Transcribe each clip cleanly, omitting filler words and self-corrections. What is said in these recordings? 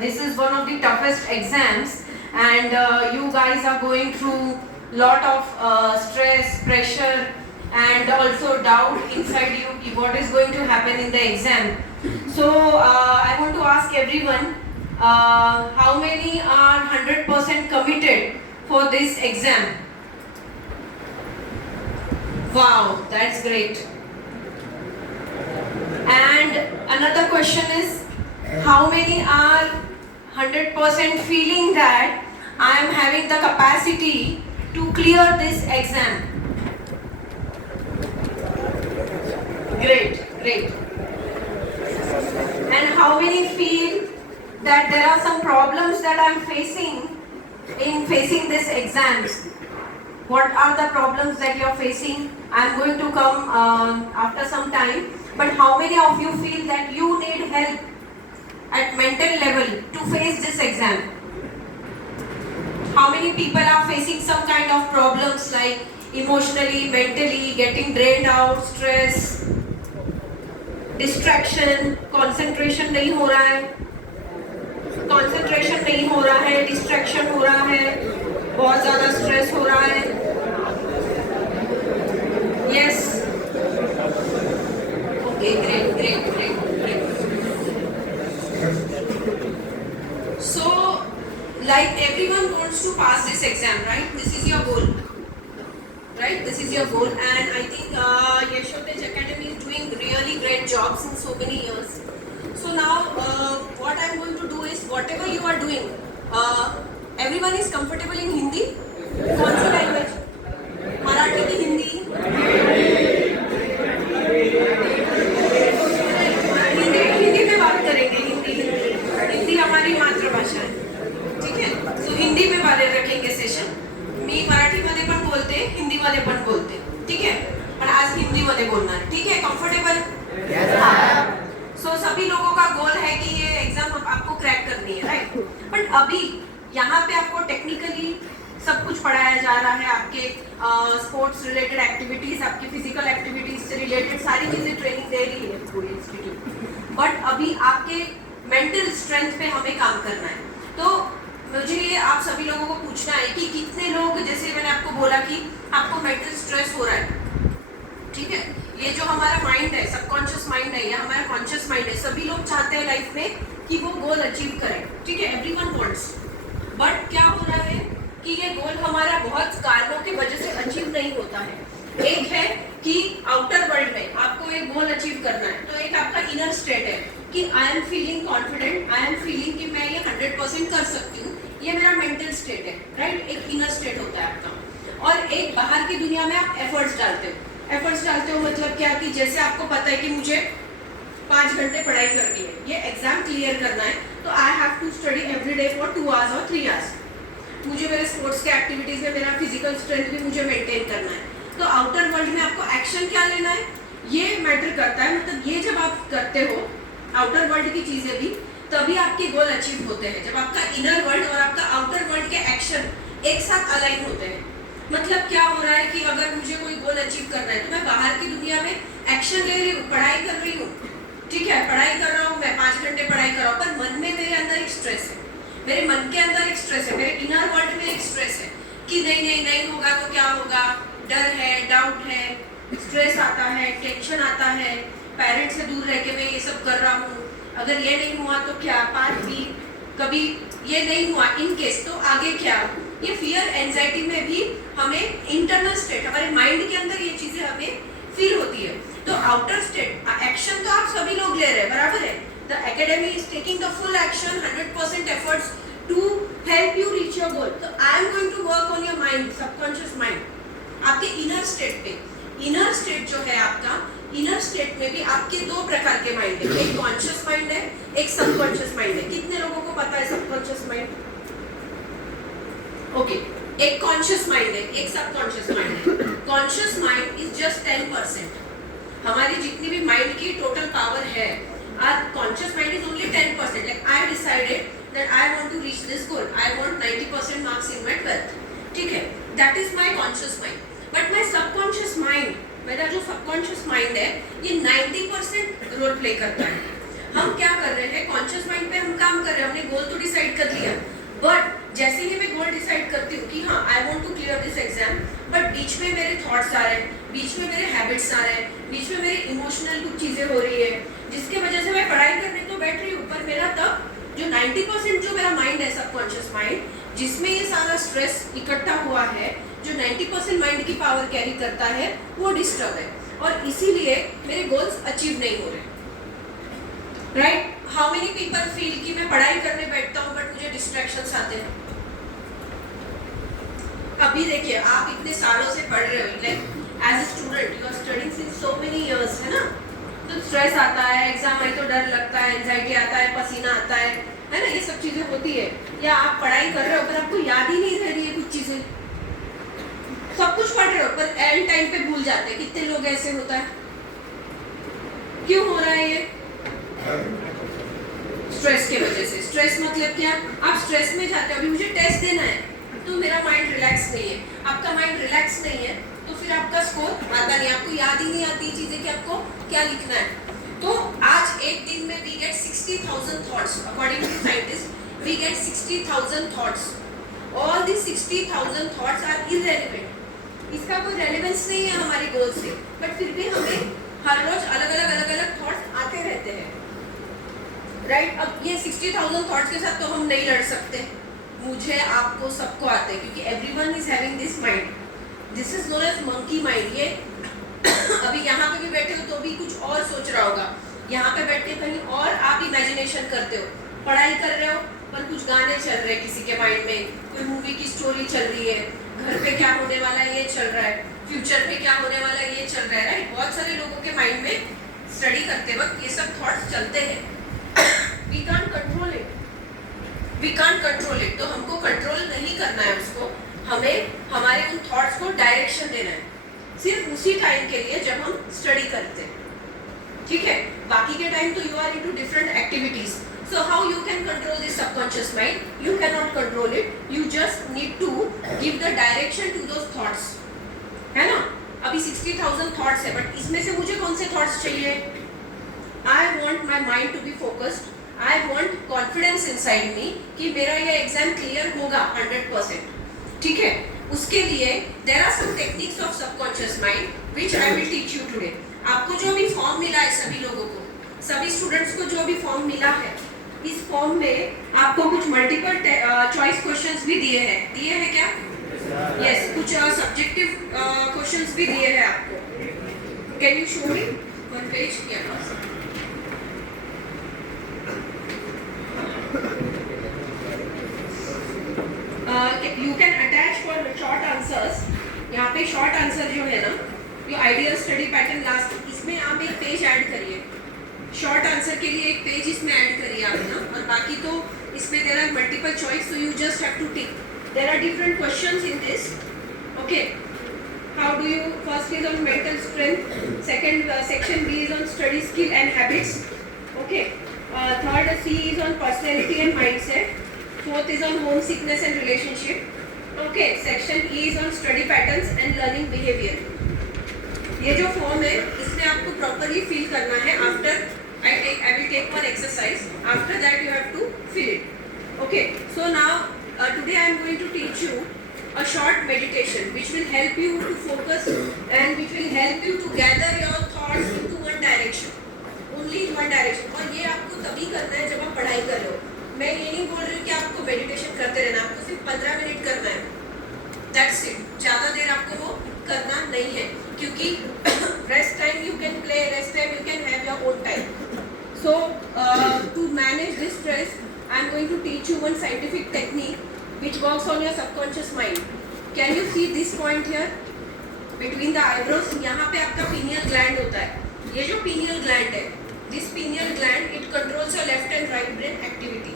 this is one of the toughest exams, and you guys are going through lot of stress, pressure, and also doubt inside you what is going to happen in the exam. So I want to ask everyone, how many are 100% committed for this exam? Wow, that's great. And another question is, how many are 100% feeling that I am having the capacity to clear this exam? Great, great. And how many feel that there are some problems that I am facing in facing this exams? What are the problems that you are facing? I am going to come after some time. But how many of you feel that you need help at mental level to face this exam? How many people are facing some kind of problems like emotionally, mentally, getting drained out, stress, distraction, concentration नहीं हो रहा है, concentration नहीं हो रहा है, distraction हो रहा है, बहुत ज़्यादा stress हो रहा है? Yes. Okay, great. So, like everyone wants to pass this exam, right? This is your goal. Right? This is your goal, and I think Yeshotej Academy is doing really great jobs in so many years. So now, what I'm going to do is, whatever you are doing, everyone is comfortable in Hindi? कौन सी language? Marathi की हिंदी? हिंदी में बात करेंगे, हिंदी हमारी मातृभाषा है, ठीक है? So हिंदी में बात रखेंगे सेशन. मी मराठीमध्ये पण बोलते, हिंदीमध्ये पण बोलते, ठीक है? पण आज हिंदीमध्ये बोलणार, ठीक है? कंफर्टेबल? सो सभी लोगों का गोल है कि ये एग्जाम आपको क्रैक करनी है, राइट? बट अभी यहाँ पे आपको टेक्निकली सब कुछ पढ़ाया जा रहा है, आपके स्पोर्ट्स रिलेटेड एक्टिविटीज, आपकी फिजिकल एक्टिविटीज से रिलेटेड सारी चीजें ट्रेनिंग दे रही है पूरी इंस्टीट्यूट. बट अभी आपके मेंटल स्ट्रेंथ पे हमें काम करना है. तो मुझे ये आप सभी लोगों को पूछना है कि कितने लोग, जैसे मैंने आपको बोला कि आपको मेंटल स्ट्रेस हो रहा है, ठीक है? ये जो हमारा माइंड है, सबकॉन्शियस माइंड है या हमारा कॉन्शियस माइंड है, सभी लोग चाहते हैं लाइफ में कि वो गोल अचीव करें, ठीक है? Everyone wants. बट क्या हो रहा है कि ये गोल हमारा बहुत कारणों की वजह से अचीव नहीं होता है. एक है कि आउटर वर्ल्ड में आपको एक गोल अचीव करना है, तो एक आपका इनर स्टेट है कि I am feeling confident, I am feeling कि मैं ये 100% कर सकती हूँ, ये मेरा मेंटल स्टेट है, राइट? एक इनर स्टेट होता है आपका. और एक बाहर की दुनिया में आप एफर्ट्स डालते हो मतलब क्या कि जैसे आपको पता है कि मुझे 5 घंटे पढ़ाई करनी है, ये एग्जाम क्लियर करना है, तो I have to study every day for 2 hours और 3 आवर्स. मुझे मेरे स्पोर्ट्स के एक्टिविटीज में मेरा फिजिकल स्ट्रेंथ भी मुझे मेंटेन करना है. तो आउटर वर्ल्ड में आपको एक्शन क्या लेना है ये मैटर करता है. मतलब ये जब आप करते हो आउटर वर्ल्ड की चीजें भी, तभी आपके गोल अचीव होते हैं. जब आपका इनर वर्ल्ड और आपका आउटर वर्ल्ड के एक्शन एक साथ अलाइन होते हैं. मतलब क्या हो रहा है कि अगर मुझे कोई गोल अचीव करना है तो मैं बाहर की दुनिया में एक्शन ले रही हूँ, पढ़ाई कर रही हूँ, ठीक है? पढ़ाई कर रहा हूँ मैं, 5 घंटे पढ़ाई कर रहा हूँ, पर मन में मेरे अंदर एक स्ट्रेस है, मेरे मन के अंदर एक स्ट्रेस है, मेरे इनर वर्ल्ड में एक स्ट्रेस है कि नहीं होगा तो क्या होगा, डर है, डाउट है, स्ट्रेस आता है, टेंशन आता है, पेरेंट्स से दूर रह के मैं ये सब कर रहा हूँ, अगर ये नहीं हुआ तो क्या, पार्ट बी, कभी ये नहीं हुआ इन केस तो आगे क्या. ये फियर एंजाइटी में भी हमें इंटरनल स्टेट, हमारे माइंड के अंदर ये चीजें हमें फील होती है. तो आउटर स्टेट एक्शन तो आप सभी लोग ले रहे हैं, बराबर है? The academy is taking the full action, 100% efforts to help you reach your goal. तो I am going to work on your mind, subconscious mind, आपके इनर स्टेट पे. इनर स्टेट जो है आपका, इनर स्टेट में भी आपके 2 प्रकार के माइंड है, एक कॉन्शियस माइंड है, एक सबकॉन्शियस माइंड है. कितने लोगों को पता है सबकॉन्शियस माइंड? ओके, एक कॉन्शियस माइंड है, एक सबकॉन्शियस माइंड है. Conscious mind is just 10%. हमारी जितनी भी माइंड की टोटल पावर है, our conscious mind is only 10%. Like I decided that I want to reach this goal, I want 90% marks in my 12th, ठीक है? That is my conscious mind. But my subconscious mind, मेरा जो subconscious mind है, ये 90% role play करता है. हम क्या कर रहे हैं, कॉन्शियस माइंड पे हम काम कर रहे हैं, हमने गोल तो डिसाइड कर लिया, बट जैसे ही मैं गोल डिसाइड करती हूँ कि हाँ I want to clear this exam, but बीच में मेरे थॉट्स आ रहे हैं, बीच में मेरे हैबिट्स आ रहे हैं, बीच में मेरी इमोशनल कुछ चीजें हो रही है, जिसके वजह से मैं पढ़ाई करने तो बैठ रही हूँ, पर मेरा तब जो 90% जो मेरा माइंड है, सबकॉन्शियस माइंड, जिसमें ये सारा स्ट्रेस इकट्ठा हुआ है, जो 90% माइंड की पावर कैरी करता है, वो डिस्टर्ब है, और इसीलिए मेरे गोल्स अचीव नहीं हो रहे। Right? How many people feel कि मैं पढ़ाई करने बैठता हूँ बट मुझे डिस्ट्रैक्शंस आते हैं। अभी देखिए, आप इतने सालों से पढ़ रहे हो, like as a student you are studying since so many years, है ना? तो स्ट्रेस आता है, एग्जाम में तो डर लगता है, एंजाइटी आता है, पसीना आता है ना? ये सब चीजें होती है। या आप पढ़ाई कर रहे हो पर आपको याद ही नहीं रह रही है कुछ चीजें, सब कुछ पढ़ रहे हो पर एंड टाइम पे भूल जाते हैं। कितने लोग ऐसे होता है? क्यों हो रहा है ये? स्ट्रेस के वजह से। स्ट्रेस मतलब क्या? आप स्ट्रेस में जाते हो, अभी मुझे टेस्ट देना है तो मेरा माइंड रिलैक्स नहीं है, आपका माइंड रिलैक्स नहीं है तो फिर आपका स्कोर आता नहीं, आपको याद ही नहीं आती चीजें कि आपको क्या लिखना है। तो आज एक दिन में we get 60,000 thoughts, according to scientist we get 60,000 thoughts. All the 60,000 thoughts are irrelevant, इसका कोई रेलेवेंस नहीं है हमारे गोल से, बट फिर भी हमें हर रोज अलग अलग थॉट्स आते रहते हैं। राइट? अब ये 60,000 थॉट्स के साथ तो हम नहीं लड़ सकते, मुझे आपको सबको आते हैं, क्योंकि everyone is having this mind, this is known as monkey mind. ये अभी यहाँ पे भी बैठे हो तो भी कुछ और सोच रहा होगा, यहाँ पे बैठ के कहीं और आप इमेजिनेशन करते हो, पढ़ाई कर रहे हो पर कुछ गाने चल रहे हैं किसी के माइंड में, कोई मूवी की स्टोरी चल रही है, घर पे क्या होने वाला है ये चल रहा है, फ्यूचर में क्या होने वाला है ये चल रहा है। राइट? बहुत सारे लोगों के माइंड में स्टडी करते वक्त ये सब थॉट्स चलते हैं। We can't control it, we can't control it. तो हमको कंट्रोल नहीं करना है उसको, हमें हमारे उन थॉट्स को डायरेक्शन देना है, सिर्फ उसी टाइम के लिए जब हम स्टडी करते हैं। ठीक है? बाकी के टाइम तो you are into different activities. So how you can control this subconscious mind? You can not control it, you just need to give the direction to those thoughts, है ना? अभी 60,000 थॉट्स है, बट इसमें से मुझे कौन से थॉट्स चाहिए? I want my mind to be focused, I want confidence inside me कि मेरा ये एग्जाम क्लियर होगा 100%। ठीक है? उसके लिए there are some techniques of subconscious mind which I will teach you today. आपको जो भी फॉर्म मिला है, सभी लोगों को, सभी स्टूडेंट्स को जो भी फॉर्म मिला है, इस फॉर्म में आपको कुछ मल्टीपल चॉइस क्वेश्चंस भी दिए हैं क्या? यस, कुछ सब्जेक्टिव क्वेश्चंस भी दिए हैं आपको। Can you show me one page? You can attach for short answers. यहाँ पे शॉर्ट आंसर जो है ना, जो आइडियल स्टडी पैटर्न लास्ट, इसमें आप एक पेज ऐड करिए, शॉर्ट आंसर के लिए एक पेज इसमें ऐड करिए आप ना, और बाकी तो इसमें there are multiple choice, so you just have to tick. There are different questions in this. Okay, how do you, first is on mental strength, second section B is on study skill and habits, okay, third C is on personality and mindset, fourth is on homesickness and relationship, okay, section E is on study patterns and learning behavior। ये जो form है इसमें आपको properly fill करना है। After I will take one exercise, after that you have to fill it, okay? So now today I am going to teach you a short meditation which will help you to focus and which will help you to gather your thoughts into one direction, only in one direction। और ये आपको तभी करना है जब आप पढ़ाई कर रहे हो। मैं ये नहीं बोल रही हूँ कि आपको मेडिटेशन करते रहना, आपको सिर्फ 15 मिनट करना है, दैट्स इट। ज़्यादा देर आपको वो करना नहीं है, क्योंकि rest time you can play, rest time you can have your own time. So to manage this stress I am going to teach you one scientific technique which works on your subconscious mind. Can you see this point here between the eyebrows? यहाँ पे आपका pineal gland होता है, ये जो pineal gland है, this pineal gland it controls your left and right brain activity.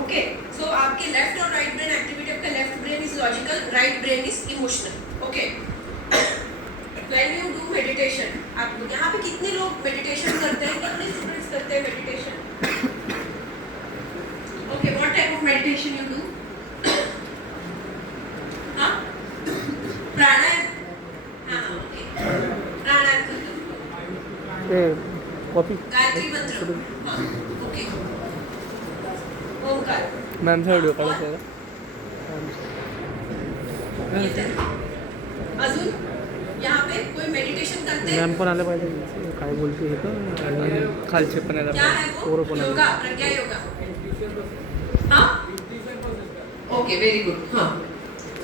Okay, सो आपके left और राइट ब्रेन एक्टिविटी, आपका left brain is logical, right brain is emotional. Okay, when you do meditation, आप यहाँ पे कितने लोग meditation करते हैं, कितने स्टूडेंट्स करते हैं meditation? Okay, what type of meditation you do? हाँ, प्राणायाम। हाँ, ओके, प्राणायाम करते हो। कॉफी गायत्री मंत्र हाँ ओके ओंकार मॅमचा व्हिडिओ काढायचा येते अजून यहाँ पे कोई मेडिटेशन करते हैं मॅम पण आलं पाहिजे काय बोलते हे तर आणि खालचे पण यायला क्या है पाहिजे वो पोरं पण आले योगा प्रज्ञा योगा हाँ ओके वेरी गुड हाँ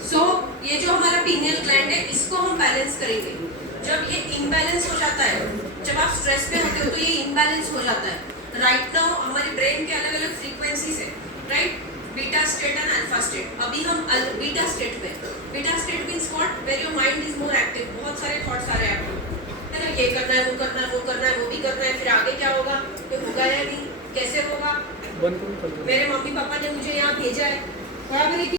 सो ये जो हमारा पीनियल ग्लैंड है इसको हम बैलेंस करेंगे जब ये इम्बैलेंस हो जाता है जब आप स्ट्रेस पे होते हो तो ये इम्बैलेंस हो जाता है राइट नाउ हमारे ब्रेन के अलग अलग फ्रीक्वेंसीज है right beta state and alpha state अभी हम बीटा स्टेट पे beta state means what where your mind is more active बहुत सारे थॉट्स आ रहे हैं आपको है ना ये करना है वो करना है वो करना है वो भी करना है फिर आगे क्या होगा ये होगा या नहीं कैसे होगा बंद करून चालू मेरे मम्मी पापा ने मुझे यहाँ भेजा है बराबर है कि